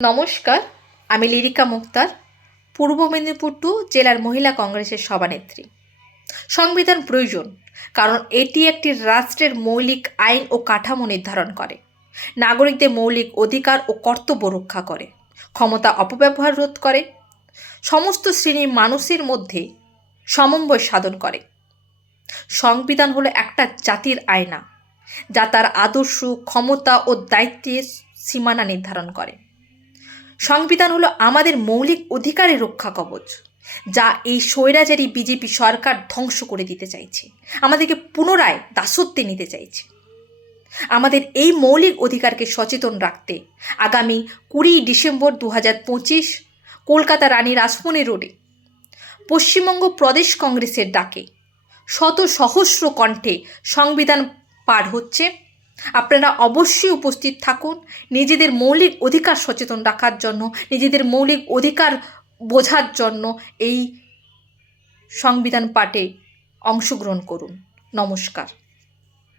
নমস্কার, আমি লিরিকা মুক্তার, পূর্ব মেদিনীপুর 2 জেলার মহিলা কংগ্রেসের সভানেত্রী। সংবিধান প্রয়োজন, কারণ এটি একটি রাষ্ট্রের মৌলিক আইন ও কাঠামো নির্ধারণ করে, নাগরিকদের মৌলিক অধিকার ও কর্তব্য রক্ষা করে, ক্ষমতা অপব্যবহার রোধ করে, সমস্ত শ্রেণীর মানুষের মধ্যে সমন্বয় সাধন করে। সংবিধান হলো একটা জাতির আয়না, যা তার আদর্শ, ক্ষমতা ও দায়িত্বের সীমানা নির্ধারণ করে। সংবিধান হলো আমাদের মৌলিক অধিকারের রক্ষা কবচ, যা এই স্বৈরাচারী বিজেপি সরকার ধ্বংস করে দিতে চাইছে, আমাদেরকে পুনরায় দাসত্বে নিতে চাইছে। আমাদের এই মৌলিক অধিকারকে সচেতন রাখতে আগামী 20 ডিসেম্বর 2025 কলকাতা রানী রাসমণি রোডে পশ্চিমবঙ্গ প্রদেশ কংগ্রেসের ডাকে শত সহস্র কণ্ঠে সংবিধান পাঠ হচ্ছে। আপনারা অবশ্যই উপস্থিত থাকুন, নিজেদের মৌলিক অধিকার সচেতন রাখার জন্য, নিজেদের মৌলিক অধিকার বোঝার জন্য এই সংবিধান পাঠে অংশগ্রহণ করুন। নমস্কার।